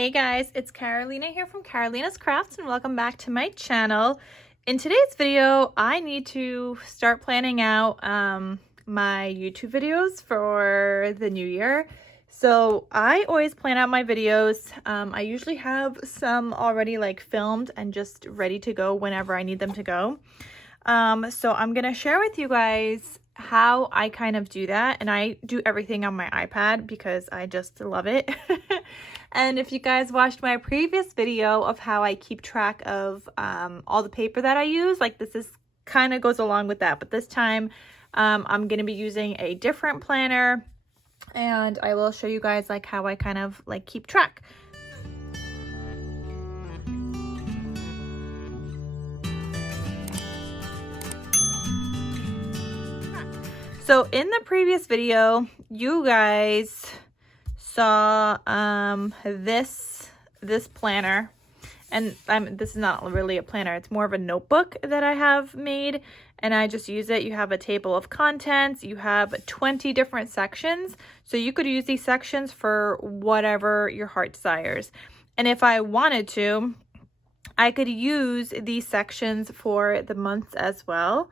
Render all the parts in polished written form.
Hey guys, it's Carolina here from KarolinasKrafts and welcome back to my channel. In today's video, I need to start planning out my YouTube videos for the new year. So I always plan out my videos. I usually have some already like filmed and just ready to go whenever I need them to go. So I'm gonna share with you guys how I kind of do that, and I do everything on my iPad because I just love it. And if you guys watched my previous video of how I keep track of all the paper that I use, like this is kind of goes along with that, but this time I'm going to be using a different planner, and I will show you guys like how I kind of like keep track. So in the previous video, you guys saw this planner, and this is not really a planner, it's more of a notebook that I have made, and I just use it. You have a table of contents, you have 20 different sections, so you could use these sections for whatever your heart desires. And if I wanted to, I could use these sections for the months as well.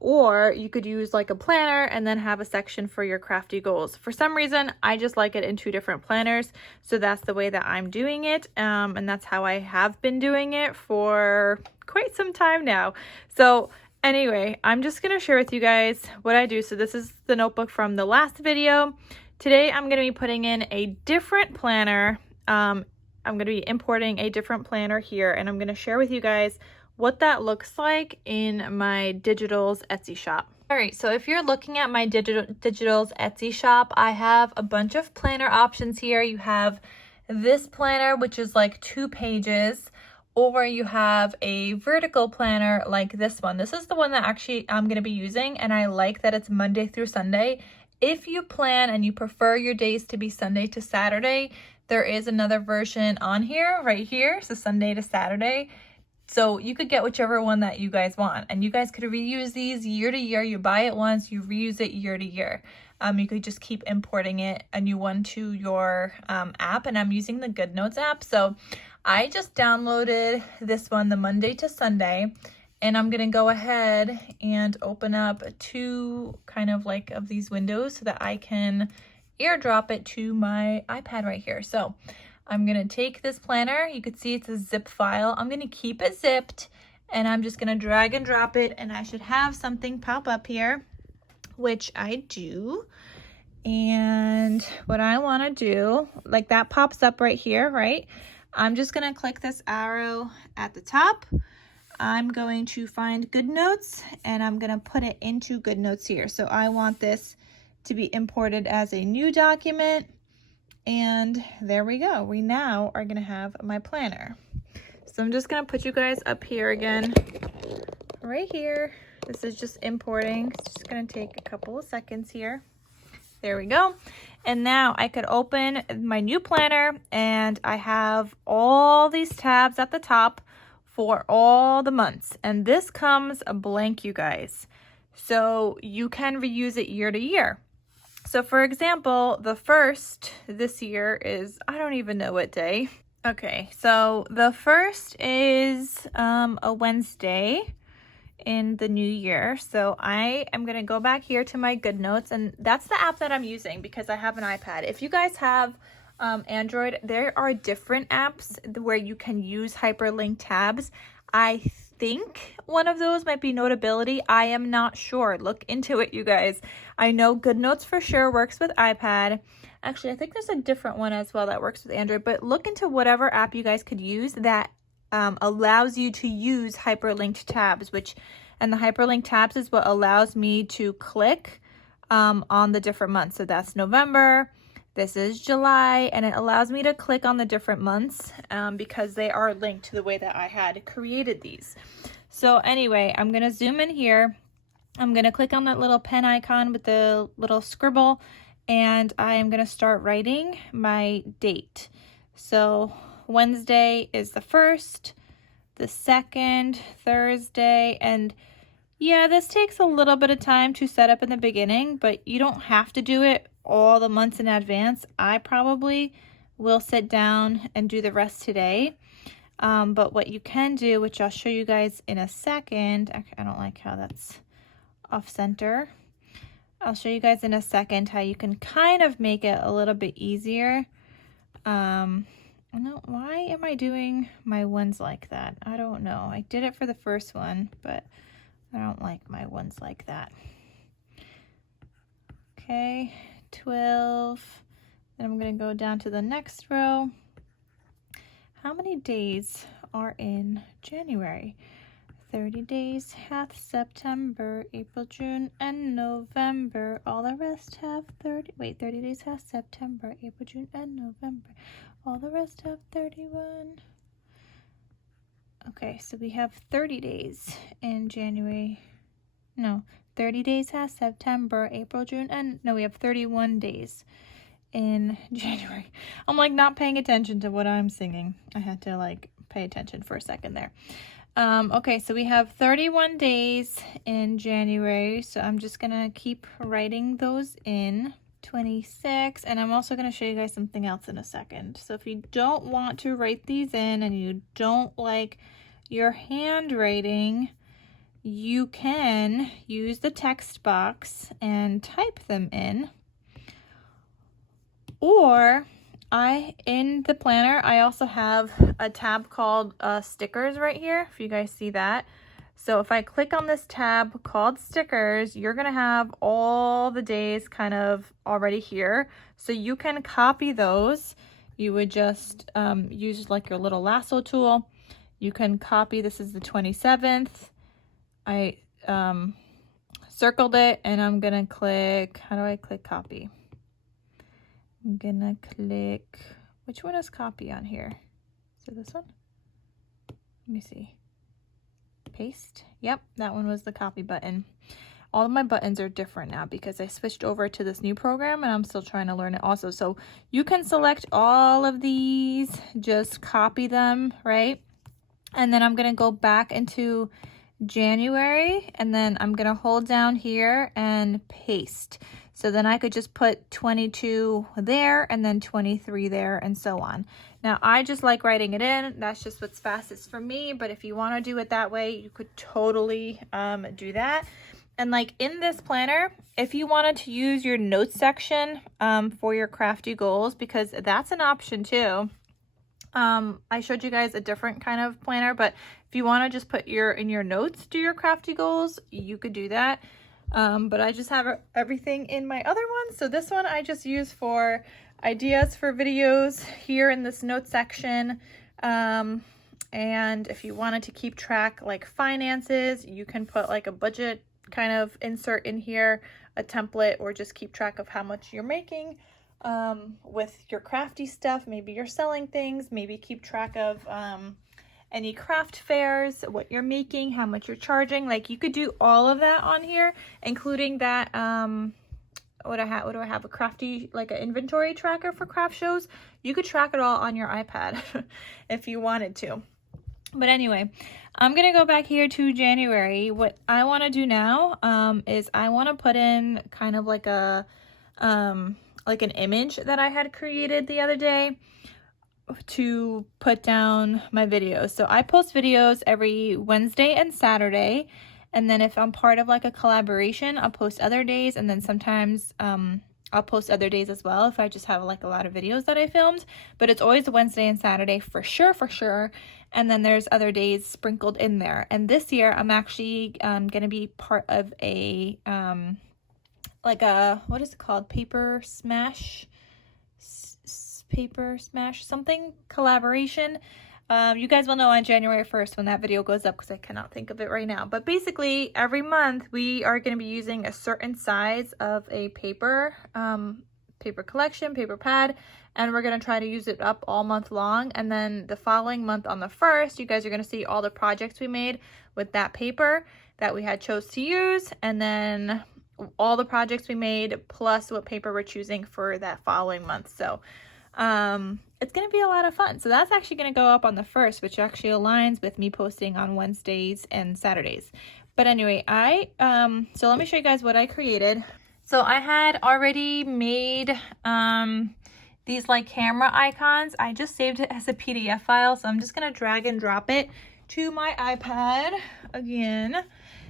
Or you could use like a planner and then have a section for your crafty goals. For some reason, I just like it in two different planners. So that's the way that I'm doing it. And that's how I have been doing it for quite some time now. So anyway, I'm just going to share with you guys what I do. So this is the notebook from the last video. Today, I'm going to be putting in a different planner. I'm going to be importing a different planner here, and I'm going to share with you guys what that looks like in my Digitals Etsy shop. All right, so if you're looking at my Digitals Etsy shop, I have a bunch of planner options here. You have this planner, which is like 2 pages, or you have a vertical planner like this one. This is the one that actually I'm going to be using, and I like that it's Monday through Sunday. If you plan and you prefer your days to be Sunday to Saturday, there is another version on here, right here, so Sunday to Saturday. So you could get whichever one that you guys want, and you guys could reuse these year to year. You buy it once, you reuse it year to year. You could just keep importing it, a new one, to your app, and I'm using the Goodnotes app. So I just downloaded this one, the Monday to Sunday, and I'm gonna go ahead and open up 2 kind of like of these windows so that I can airdrop it to my iPad right here. So I'm going to take this planner. You can see it's a zip file. I'm going to keep it zipped, and I'm just going to drag and drop it, and I should have something pop up here, which I do. And what I want to do, like that pops up right here, right? I'm just going to click this arrow at the top. I'm going to find Goodnotes, and I'm going to put it into Goodnotes here. So I want this to be imported as a new document. And there we go. We now are going to have my planner. So I'm just going to put you guys up here again, right here. This is just importing. It's just going to take a couple of seconds here. There we go. And now I could open my new planner, and I have all these tabs at the top for all the months. And this comes blank, you guys. So you can reuse it year to year. So for example, the first this year is, I don't even know what day. Okay, so the first is a Wednesday in the new year. So I am going to go back here to my Goodnotes, and that's the app that I'm using because I have an iPad. If you guys have Android, there are different apps where you can use hyperlink tabs. I think one of those might be Notability. I am not sure. Look into it, you guys. I know Goodnotes for sure works with iPad. Actually, I think there's a different one as well that works with Android, but look into whatever app you guys could use that allows you to use hyperlinked tabs, and the hyperlinked tabs is what allows me to click on the different months. So that's November. This is July, and it allows me to click on the different months because they are linked to the way that I had created these. So anyway, I'm going to zoom in here. I'm going to click on that little pen icon with the little scribble, and I am going to start writing my date. So Wednesday is the 1st, the 2nd, Thursday, and yeah, this takes a little bit of time to set up in the beginning, but you don't have to do it all the months in advance. I probably we'll sit down and do the rest today. But what you can do, which I'll show you guys in a second, actually, I don't like how that's off center. I'll show you guys in a second how you can kind of make it a little bit easier. No, why am I doing my ones like that? I don't know. I did it for the first one, but I don't like my ones like that. Okay, 12. Then I'm going to go down to the next row. How many days are in January? 30 days hath September, April, June, and November. All the rest have 30 days hath September, April, June, and November. All the rest have 31. Okay, so we have 30 days in January. No, 30 days hath September, April, June, and no, we have 31 days in January. I'm like not paying attention to what I'm singing. I had to like pay attention for a second there. Okay, so we have 31 days in January, so I'm just gonna keep writing those in. 26, and I'm also going to show you guys something else in a second. So if you don't want to write these in and you don't like your handwriting, you can use the text box and type them in. Or in the planner, I also have a tab called stickers right here, if you guys see that. So if I click on this tab called stickers, you're going to have all the days kind of already here. So you can copy those. You would just use like your little lasso tool. You can copy, this is the 27th. I circled it and I'm going to click, how do I click copy? I'm going to click, which one is copy on here? Is it this one? Let me see. Paste. Yep, that one was the copy button. All of my buttons are different now because I switched over to this new program and I'm still trying to learn it also. So you can select all of these, just copy them, right? And then I'm going to go back into January and then I'm going to hold down here and paste. So then I could just put 22 there and then 23 there and so on. Now I just like writing it in. That's just what's fastest for me. But if you want to do it that way, you could totally do that. And like in this planner, if you wanted to use your notes section for your crafty goals, because that's an option too. I showed you guys a different kind of planner, but if you want to just put in your notes, do your crafty goals, you could do that. But I just have everything in my other one. So this one I just use for ideas for videos here in this note section. And if you wanted to keep track like finances, you can put like a budget kind of insert in here, a template, or just keep track of how much you're making with your crafty stuff. Maybe you're selling things, maybe keep track of any craft fairs, what you're making, how much you're charging. Like you could do all of that on here, including that what do I have, a crafty, like an inventory tracker for craft shows. You could track it all on your iPad if you wanted to. But anyway, I'm gonna go back here to January. What I want to do now is I want to put in kind of like a like an image that I had created the other day to put down my videos. So I post videos every Wednesday and Saturday, and then if I'm part of like a collaboration, I'll post other days, and then sometimes I'll post other days as well if I just have like a lot of videos that I filmed. But it's always Wednesday and Saturday for sure. And then there's other days sprinkled in there. And this year I'm actually gonna be part of a like a, what is it called, paper smash something collaboration. You guys will know on January 1st when that video goes up, because I cannot think of it right now. But basically every month we are going to be using a certain size of a paper collection, paper pad, and we're going to try to use it up all month long. And then the following month on the 1st, you guys are going to see all the projects we made with that paper that we had chose to use, and then all the projects we made plus what paper we're choosing for that following month. So it's going to be a lot of fun. So that's actually going to go up on the 1st, which actually aligns with me posting on Wednesdays and Saturdays. But anyway, so let me show you guys what I created. So I had already made these like camera icons. I just saved it as a PDF file, so I'm just gonna drag and drop it to my iPad again.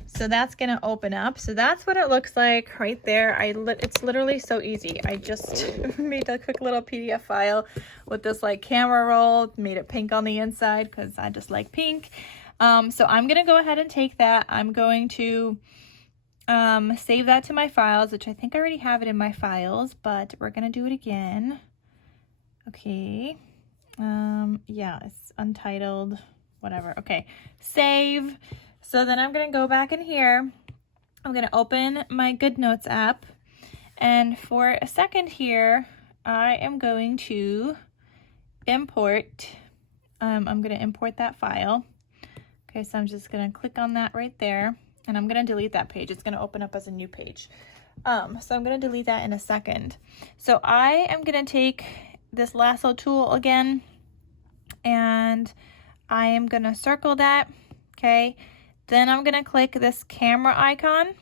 So that's gonna open up. So that's what it looks like right there. It's literally so easy. I just made a quick little PDF file with this like camera roll, made it pink on the inside because I just like pink. So I'm gonna go ahead and take that. I'm going to save that to my files, which I think I already have it in my files, but we're gonna do it again. Okay. Yeah, it's untitled, whatever. Okay, save. So then I'm going to go back in here. I'm going to open my Goodnotes app. And for a second here, I am going to import. I'm going to import that file. Okay, so I'm just going to click on that right there. And I'm going to delete that page. It's going to open up as a new page. So I'm going to delete that in a second. So I am going to take this lasso tool again. And I am going to circle that. Okay. Then I'm going to click this camera icon.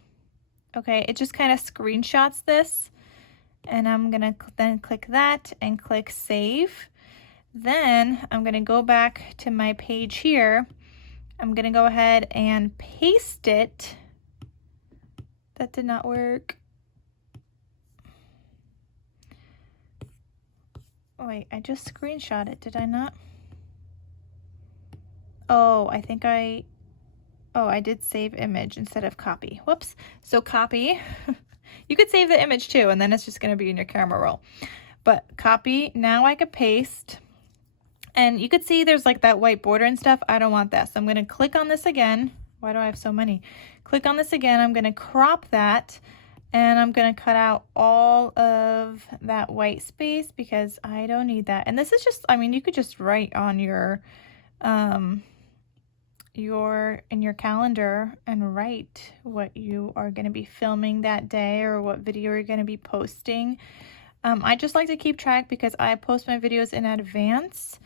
Okay, it just kind of screenshots this. And I'm going to then click that and click save. Then I'm going to go back to my page here. I'm going to go ahead and paste it. That did not work. Oh, wait, I just screenshot it, did I not? Oh, I think I did save image instead of copy. Whoops. So copy. You could save the image too, and then it's just going to be in your camera roll. But copy. Now I could paste. And you could see there's like that white border and stuff. I don't want that. So I'm going to click on this again. Why do I have so many? Click on this again. I'm going to crop that. And I'm going to cut out all of that white space because I don't need that. And this is just, I mean, you could just write on your in your calendar and write what you are going to be filming that day or what video you're going to be posting. I just like to keep track because I post my videos in advance.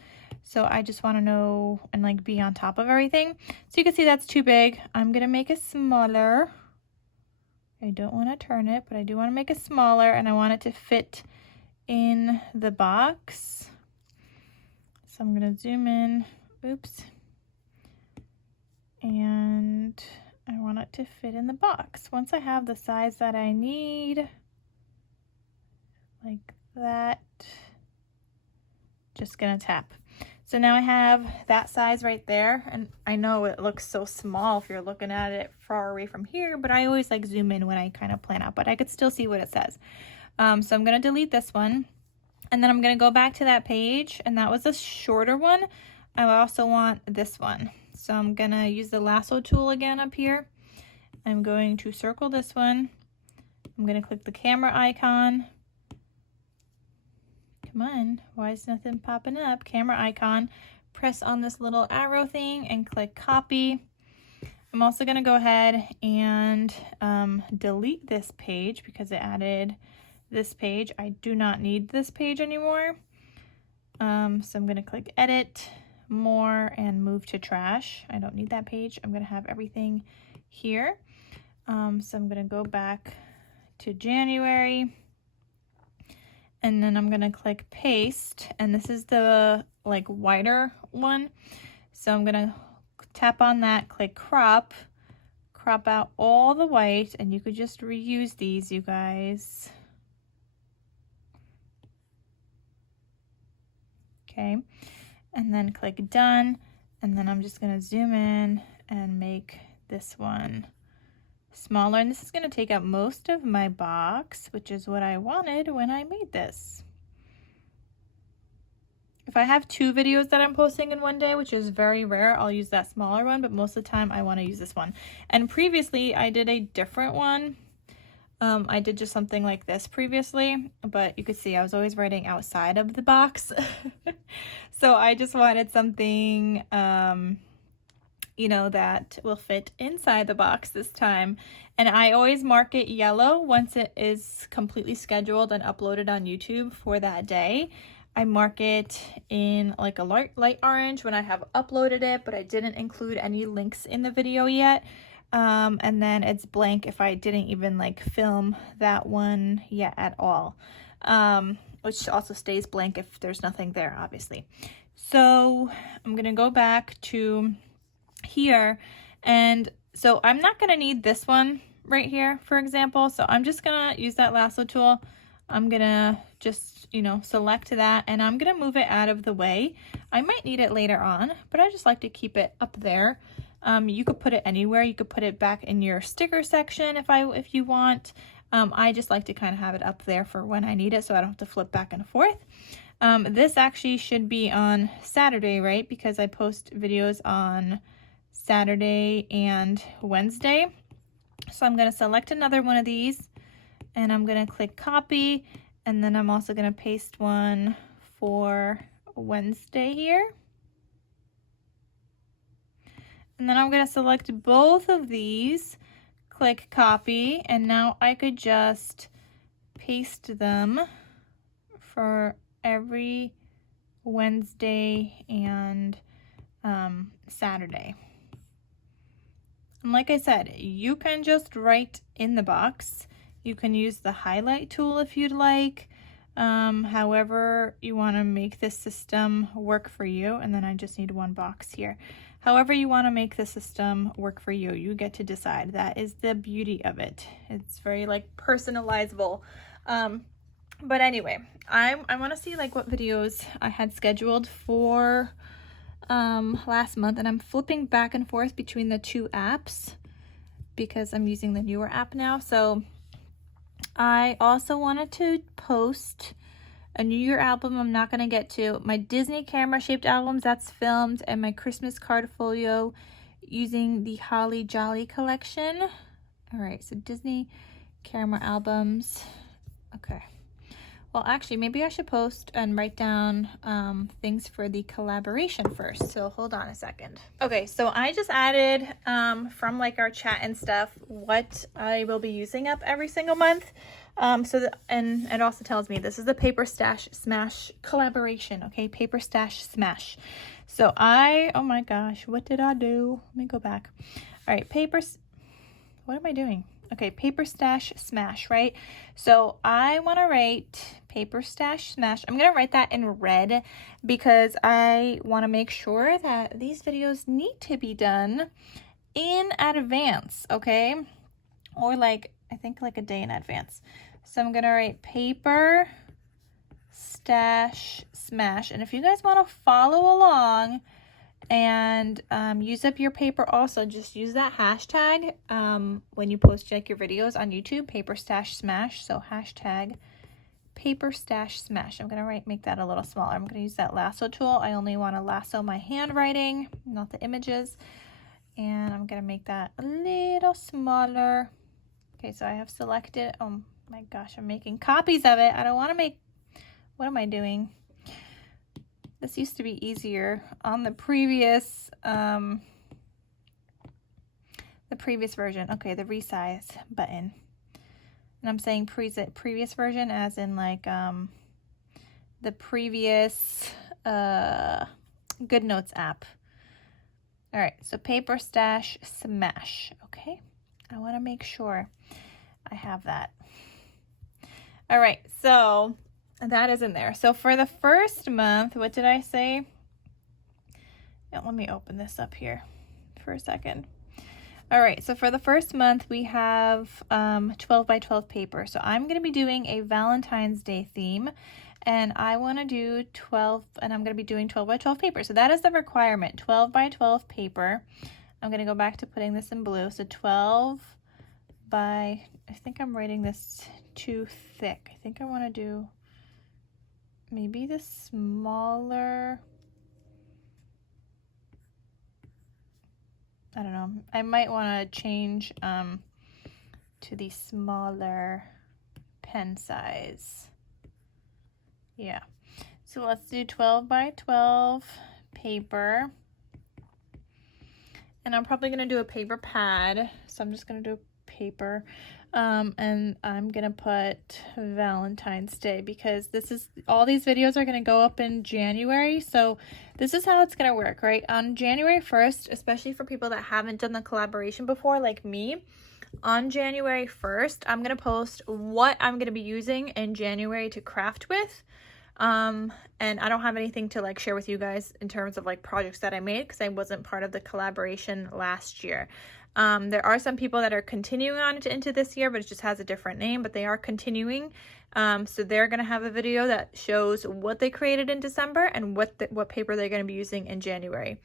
So I just want to know and like be on top of everything. So you can see that's too big. I'm going to make it smaller. I don't want to turn it, but I do want to make it smaller and I want it to fit in the box. So I'm going to zoom in. Oops. And I want it to fit in the box. Once I have the size that I need, like that, just gonna tap. So now I have that size right there, and I know it looks so small if you're looking at it far away from here, but I always like zoom in when I kind of plan out, but I could still see what it says. So I'm gonna delete this one, and then I'm gonna go back to that page, and that was a shorter one. I also want this one. So I'm gonna use the lasso tool again up here. I'm going to circle this one. I'm gonna click the camera icon. Come on, why is nothing popping up? Camera icon, press on this little arrow thing and click copy. I'm also gonna go ahead and delete this page because it added this page. I do not need this page anymore. So I'm gonna click edit, more, and move to trash. I don't need that page. I'm gonna have everything here. So I'm gonna go back to January, and then I'm gonna click paste, and this is the like wider one. So I'm gonna tap on that, click crop out all the white, and you could just reuse these, you guys. Okay. And then click done, and then I'm just going to zoom in and make this one smaller, and this is going to take up most of my box, which is what I wanted when I made this. If I have 2 videos that I'm posting in one day, which is very rare, I'll use that smaller one, but most of the time I want to use this one. And previously I did a different one. I did just something like this previously, but you could see I was always writing outside of the box. So I just wanted something, you know, that will fit inside the box this time. And I always mark it yellow once it is completely scheduled and uploaded on YouTube for that day. I mark it in like a light orange when I have uploaded it, but I didn't include any links in the video yet. And then it's blank if I didn't even like film that one yet at all. which also stays blank if there's nothing there, obviously. So I'm gonna go back to here, and so I'm not gonna need this one right here, for example, so I'm just gonna use that lasso tool. I'm gonna just, you know, select that, and I'm gonna move it out of the way. I might need it later on, but I just like to keep it up there. You could put it anywhere. You could put it back in your sticker section if you want. I just like to kind of have it up there for when I need it, so I don't have to flip back and forth. This actually should be on Saturday, right? Because I post videos on Saturday and Wednesday. So I'm going to select another one of these, and I'm going to click copy, and then I'm also going to paste one for Wednesday here. And then I'm going to select both of these, click copy, and now I could just paste them for every Wednesday and Saturday. And like I said, you can just write in the box. You can use the highlight tool if you'd like. However you want to make this system work for you. And then I just need one box here. However you want to make the system work for you, you get to decide. That is the beauty of it. It's very like personalizable. But anyway, I want to see like what videos I had scheduled for last month, and I'm flipping back and forth between the two apps because I'm using the newer app now. So I also wanted to post a New Year album I'm not going to get to, my Disney camera shaped albums that's filmed, and my Christmas card folio using the Holly Jolly collection. All right, so Disney camera albums. Okay. Well, actually, maybe I should post and write down things for the collaboration first. So hold on a second. Okay, so I just added from like our chat and stuff what I will be using up every single month. And it also tells me this is the Paper Stash Smash collaboration. Okay, Paper Stash Smash. So oh my gosh, what did I do? Let me go back. All right, what am I doing? Okay, Paper Stash Smash, right? So I want to write Paper Stash Smash. I'm going to write that in red because I want to make sure that these videos need to be done in advance, okay? Or like, I think like a day in advance. So I'm going to write Paper Stash Smash. And if you guys want to follow along and use up your paper, also just use that hashtag when you post like your videos on YouTube, Paper Stash Smash. So hashtag Paper Stash Smash. I'm gonna make that a little smaller. I'm gonna use that lasso tool. I only want to lasso my handwriting, not the images, and I'm gonna make that a little smaller. Okay, so I have selected. Oh my gosh, I'm making copies of it. I don't want to make. What am I doing? This used to be easier on the previous version. Okay, the resize button. And I'm saying previous version as in like the previous Goodnotes app. All right, so Paper Stash Smash. Okay, I want to make sure I have that. All right, so that is in there. So for the first month, what did I say? Yeah, let me open this up here for a second. All right, so for the first month, we have 12 by 12 paper. So I'm going to be doing a Valentine's Day theme, and I want to do 12, and I'm going to be doing 12 by 12 paper. So that is the requirement, 12 by 12 paper. I'm going to go back to putting this in blue. So 12 by, I think I'm writing this too thick. I think I want to do maybe the smaller, I don't know. I might want to change to the smaller pen size. Yeah. So let's do 12 by 12 paper. And I'm probably going to do a paper pad. So I'm just going to do paper. And I'm going to put Valentine's Day because all these videos are going to go up in January. So this is how it's going to work, right? On January 1st, especially for people that haven't done the collaboration before, like me, On January 1st, I'm going to post what I'm going to be using in January to craft with. And I don't have anything to like share with you guys in terms of like projects that I made because I wasn't part of the collaboration last year. There are some people that are continuing on into this year, but it just has a different name, but they are continuing. So they're going to have a video that shows what they created in December and what paper they're going to be using in January.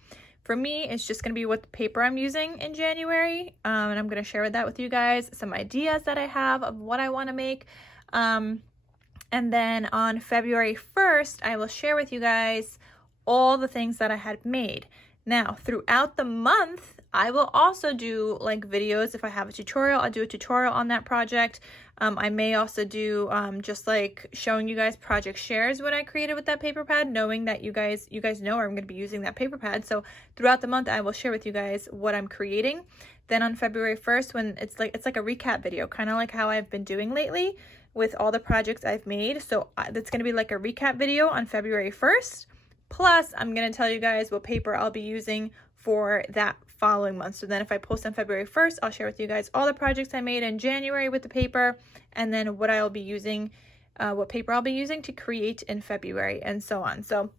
For me, it's just going to be what paper I'm using in January, and I'm going to share that with you guys, some ideas that I have of what I want to make. And then on February 1st, I will share with you guys all the things that I had made. Now, throughout the month, I will also do like videos. If I have a tutorial, I'll do a tutorial on that project. I may also do just like showing you guys project shares what I created with that paper pad, knowing that you guys know I'm going to be using that paper pad. So throughout the month, I will share with you guys what I'm creating. Then on February 1st, when it's like a recap video, kind of like how I've been doing lately with all the projects I've made. So that's going to be like a recap video on February 1st. Plus, I'm going to tell you guys what paper I'll be using for that following month. So then if I post on February 1st, I'll share with you guys all the projects I made in January with the paper, and then what I'll be using, what paper I'll be using to create in February, and so on. So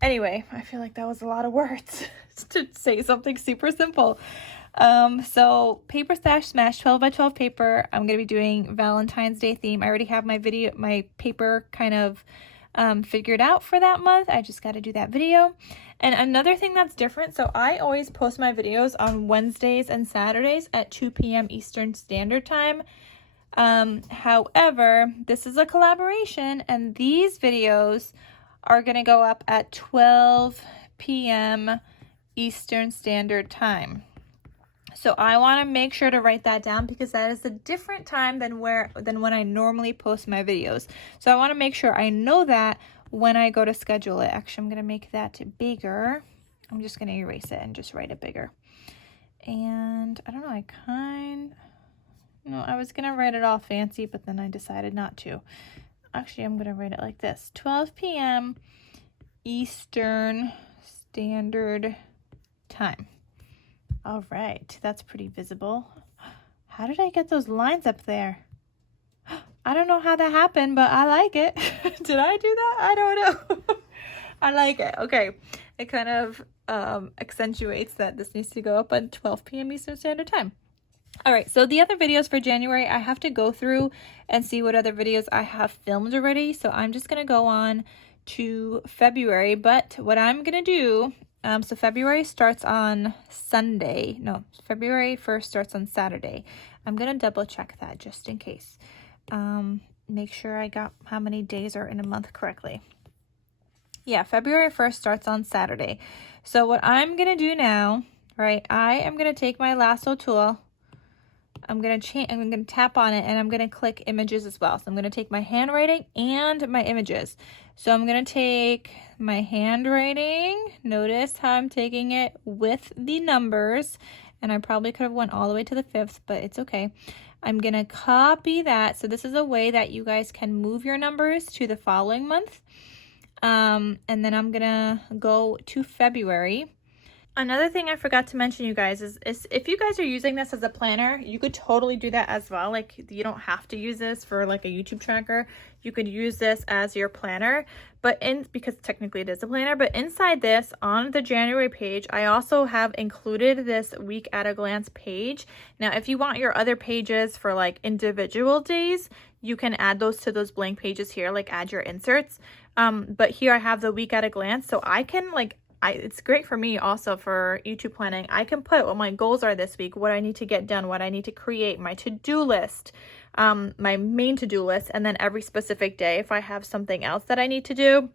anyway, I feel like that was a lot of words to say something super simple. So Paper Stash Smash 12 by 12 paper. I'm going to be doing Valentine's Day theme. I already have my paper kind of figured out for that month. I just got to do that video. And another thing that's different, so I always post my videos on Wednesdays and Saturdays at 2 p.m. Eastern Standard Time. However, this is a collaboration, and these videos are going to go up at 12 p.m. Eastern Standard Time. So I want to make sure to write that down because that is a different time than when I normally post my videos. So I want to make sure I know that when I go to schedule it. Actually, I'm going to make that bigger. I'm just going to erase it and just write it bigger. And I don't know, I was going to write it all fancy, but then I decided not to. Actually, I'm going to write it like this. 12 p.m. Eastern Standard Time. All right, that's pretty visible. How did I get those lines up there? I don't know how that happened, but I like it. Did I do that? I don't know. I like it. Okay, it kind of accentuates that this needs to go up at 12 p.m. Eastern Standard Time. All right, so the other videos for January, I have to go through and see what other videos I have filmed already. So I'm just going to go on to February. But what I'm going to do, so February starts on Sunday. No, February 1st starts on Saturday. I'm going to double check that just in case. Make sure I got how many days are in a month correctly. Yeah, February 1st starts on Saturday. So what I'm going to do now, right, I am going to take my lasso tool. I'm going to tap on it, and I'm going to click images as well. So I'm going to take my handwriting and my images. So I'm going to take my handwriting. Notice how I'm taking it with the numbers, and I probably could have went all the way to the 5th, but it's okay. I'm going to copy that. So this is a way that you guys can move your numbers to the following month. And then I'm going to go to February. Another thing I forgot to mention, you guys, is if you guys are using this as a planner, you could totally do that as well. Like, you don't have to use this for like a YouTube tracker. You could use this as your planner, because technically it is a planner. But inside this, on the January page, I also have included this week at a glance page. Now, if you want your other pages for like individual days, you can add those to those blank pages here, like add your inserts. But here I have the week at a glance, so I can it's great for me also for YouTube planning. I can put what my goals are this week, what I need to get done, what I need to create, my to-do list, my main to-do list, and then every specific day if I have something else that I need to do,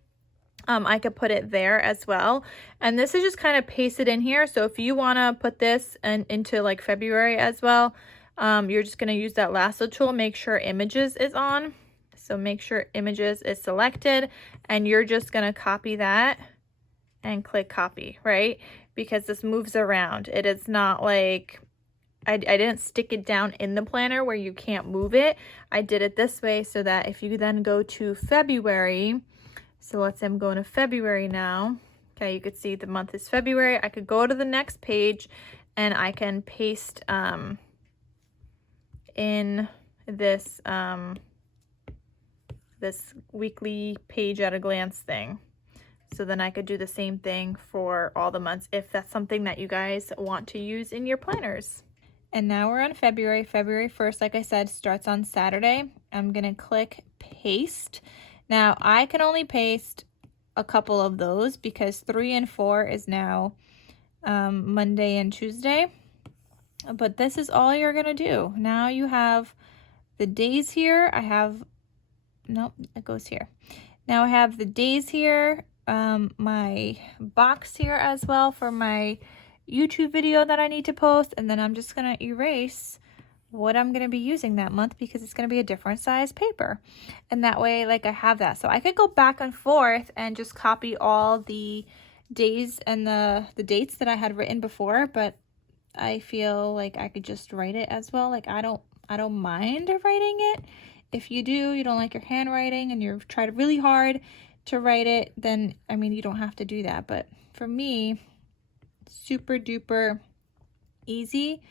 I could put it there as well. And this is just kind of pasted in here. So if you want to put this into like February as well, you're just going to use that lasso tool. Make sure images is on. So make sure images is selected, and you're just going to copy that and click copy, right? Because this moves around. It is not like, I didn't stick it down in the planner where you can't move it. I did it this way so that if you then go to February, so let's say I'm going to February now. Okay, you could see the month is February. I could go to the next page and I can paste in this this weekly page at a glance thing. So then I could do the same thing for all the months if that's something that you guys want to use in your planners. And now we're on February. February 1st, like I said, starts on Saturday. I'm gonna click paste. Now I can only paste a couple of those because 3 and 4 is now Monday and Tuesday. But this is all you're gonna do. Now you have the days here. I have, nope, it goes here. Now I have the days here, my box here as well for my YouTube video that I need to post, and then I'm just gonna erase what I'm gonna be using that month because it's gonna be a different size paper. And that way, like, I have that. So I could go back and forth and just copy all the days and the dates that I had written before, but I feel like I could just write it as well. Like, I don't mind writing it. If you do, you don't like your handwriting and you've tried really hard to write it, then, I mean, you don't have to do that. But for me, super duper easy.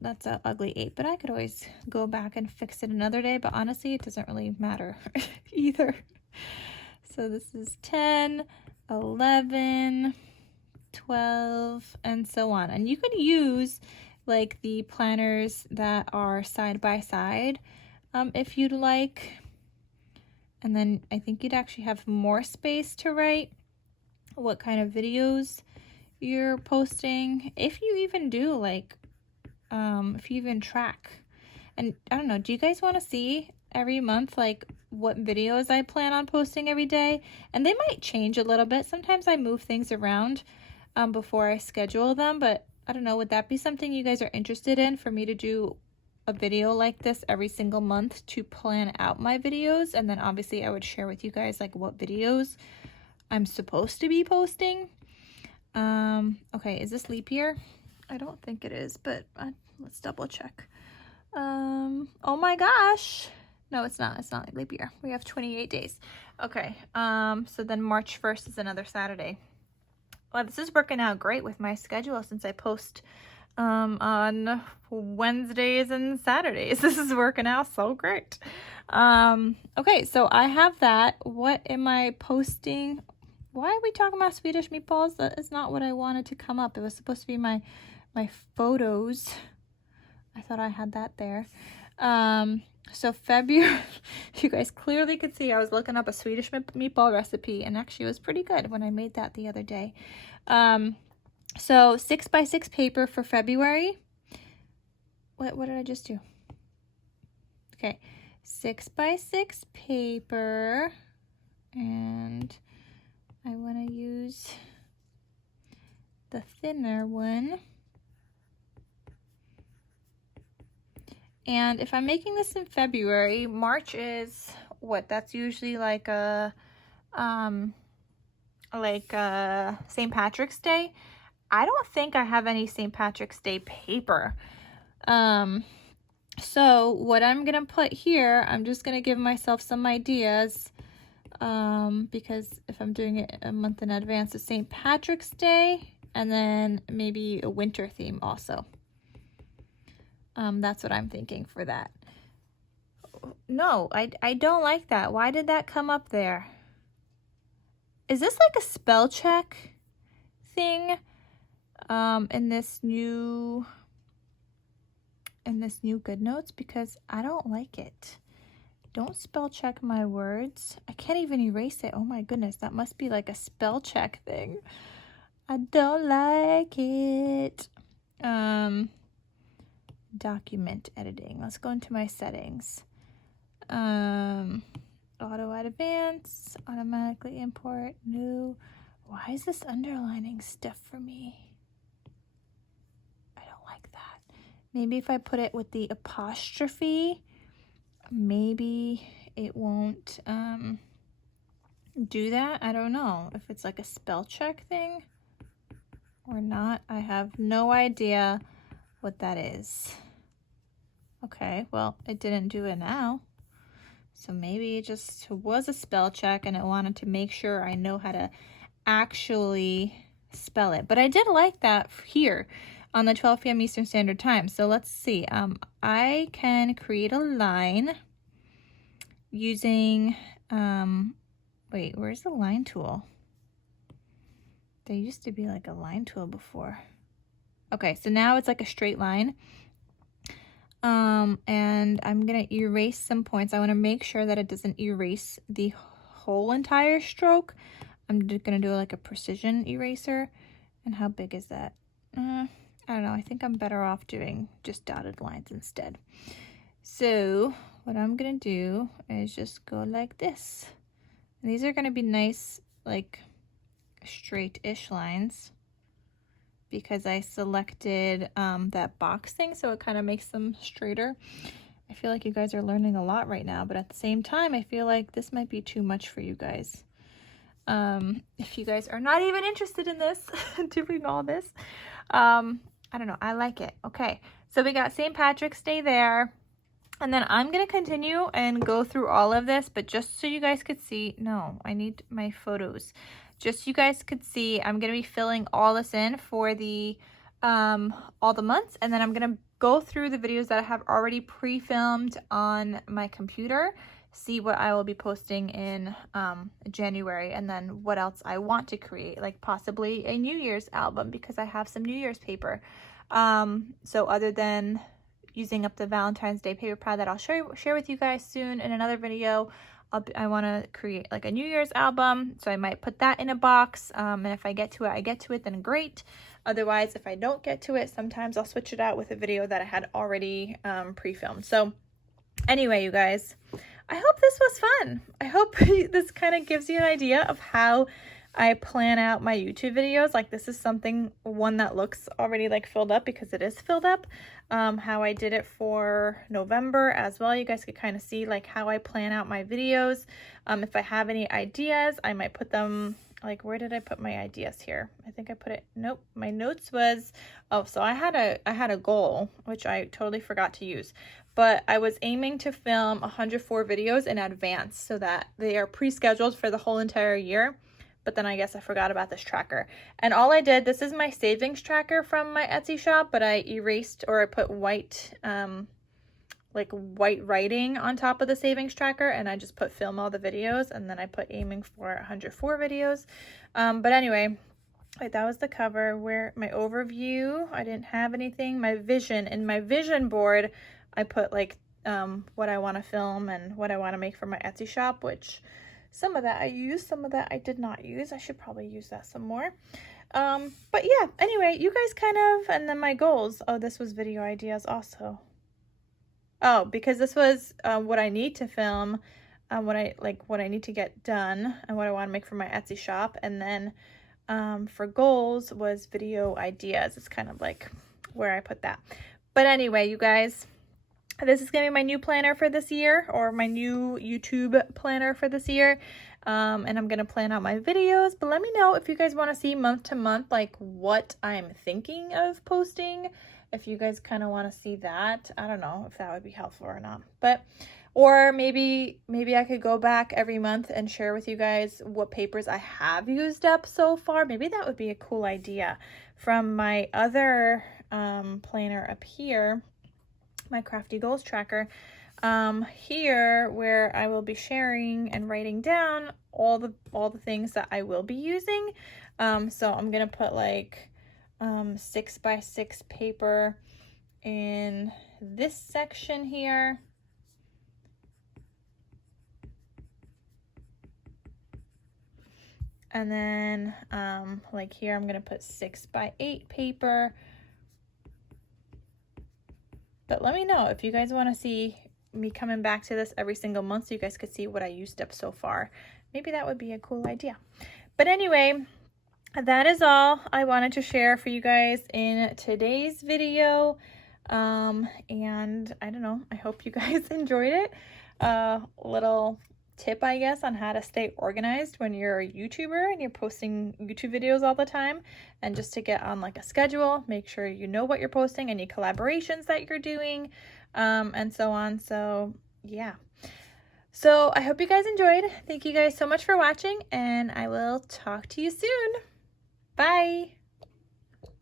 That's an ugly 8, but I could always go back and fix it another day. But honestly, it doesn't really matter either. So this is 10, 11, 12, and so on. And you could use like the planners that are side by side if you'd like. And then I think you'd actually have more space to write what kind of videos you're posting, if you even do like if you even track. And I don't know, do you guys want to see every month like what videos I plan on posting every day? And they might change a little bit. Sometimes I move things around before I schedule them, but I don't know, would that be something you guys are interested in, for me to do a video like this every single month to plan out my videos? And then obviously I would share with you guys like what videos I'm supposed to be posting. Okay, is this leap year? I don't think it is, but let's double check. Oh my gosh. No, it's not. It's not leap year. We have 28 days. Okay. So then March 1st is another Saturday. Well, this is working out great with my schedule since I post on Wednesdays and Saturdays. This is working out so great. Okay, so I have that. What am I posting? Why are we talking about Swedish meatballs? That is not what I wanted to come up. It was supposed to be my photos. I thought I had that there. So February, you guys clearly could see I was looking up a Swedish meatball recipe, and actually it was pretty good when I made that the other day. So 6x6 paper for February. What did I just do? Okay, 6x6 paper, and I want to use the thinner one. And if I'm making this in February, March is what? That's usually like a St. Patrick's Day. I don't think I have any St. Patrick's Day paper. So what I'm gonna put here, I'm just gonna give myself some ideas, because if I'm doing it a month in advance of St. Patrick's Day, and then maybe a winter theme also. That's what I'm thinking for that. No, I don't like that. Why did that come up there? Is this like a spell check thing in this new Goodnotes? Because I don't like it. Don't spell check my words. I can't even erase it. Oh my goodness, that must be like a spell check thing. I don't like it. Document editing. Let's go into my settings. Auto advance, automatically import, new. Why is this underlining stuff for me? I don't like that. Maybe if I put it with the apostrophe, maybe it won't do that. I don't know if it's like a spell check thing or not. I have no idea what that is. Okay, well, it didn't do it now. So maybe it just was a spell check and it wanted to make sure I know how to actually spell it. But I did like that here. on the 12 p.m. Eastern Standard Time. So let's see. I can create a line using, wait, where's the line tool? There used to be like a line tool before. Okay, so now it's like a straight line. And I'm gonna erase some points. I want to make sure that it doesn't erase the whole entire stroke. I'm just gonna do like a precision eraser. And how big is that? I don't know. I think I'm better off doing just dotted lines instead. So what I'm gonna do is just go like this. And these are gonna be nice, like straight-ish lines, because I selected that box thing, so it kind of makes them straighter. I feel like you guys are learning a lot right now, but at the same time, I feel like this might be too much for you guys. If you guys are not even interested in this, doing all this, I don't know, I like it. Okay, so we got St. Patrick's Day there, and then I'm gonna continue and go through all of this, but just so you guys could see, no, I need my photos. Just so you guys could see, I'm gonna be filling all this in for the all the months, and then I'm gonna go through the videos that I have already pre-filmed on my computer, see what I will be posting in January, and then what else I want to create, like possibly a New Year's album, because I have some New Year's paper. So other than using up the Valentine's Day paper pad that I'll share with you guys soon in another video, I want to create like a New Year's album, so I might put that in a box, and if I get to it, then great. Otherwise, if I don't get to it, sometimes I'll switch it out with a video that I had already pre-filmed. So anyway, you guys, I hope this was fun. I hope this kind of gives you an idea of how I plan out my YouTube videos. Like, this is one that looks already like filled up, because it is filled up. How I did it for November as well. You guys could kind of see like how I plan out my videos. If I have any ideas, I might put them, like, where did I put my ideas here? I think I put it, nope, my notes was, oh, so I had a goal, which I totally forgot to use. But I was aiming to film 104 videos in advance so that they are pre-scheduled for the whole entire year. But then I guess I forgot about this tracker. And all I did, this is my savings tracker from my Etsy shop, but I erased, or I put white, like white writing on top of the savings tracker, and I just put film all the videos, and then I put aiming for 104 videos. But anyway, wait, that was the cover. Where my overview, I didn't have anything. My vision, in my vision board, I put like what I want to film and what I want to make for my Etsy shop, which some of that I used, some of that I did not use. I should probably use that some more. But yeah, anyway, you guys kind of, and then my goals. Oh, this was video ideas also. Oh, because this was what I need to film, what I need to get done, and what I want to make for my Etsy shop. And then for goals was video ideas. It's kind of like where I put that. But anyway, you guys, this is going to be my new planner for this year, or my new YouTube planner for this year. And I'm going to plan out my videos, but let me know if you guys want to see month to month, like what I'm thinking of posting. If you guys kind of want to see that, I don't know if that would be helpful or not, but, or maybe I could go back every month and share with you guys what papers I have used up so far. Maybe that would be a cool idea. From my other planner up here, my Crafty Goals tracker, here where I will be sharing and writing down all the things that I will be using. So I'm gonna put like 6x6 paper in this section here. And then like here I'm gonna put 6x8 paper. But let me know if you guys want to see me coming back to this every single month so you guys could see what I used up so far. Maybe that would be a cool idea. But anyway, that is all I wanted to share for you guys in today's video. And I don't know, I hope you guys enjoyed it. Little tip, I guess, on how to stay organized when you're a YouTuber and you're posting YouTube videos all the time, and just to get on like a schedule, make sure you know what you're posting, any collaborations that you're doing, and so on. So yeah, so I hope you guys enjoyed. Thank you guys so much for watching, and I will talk to you soon. Bye.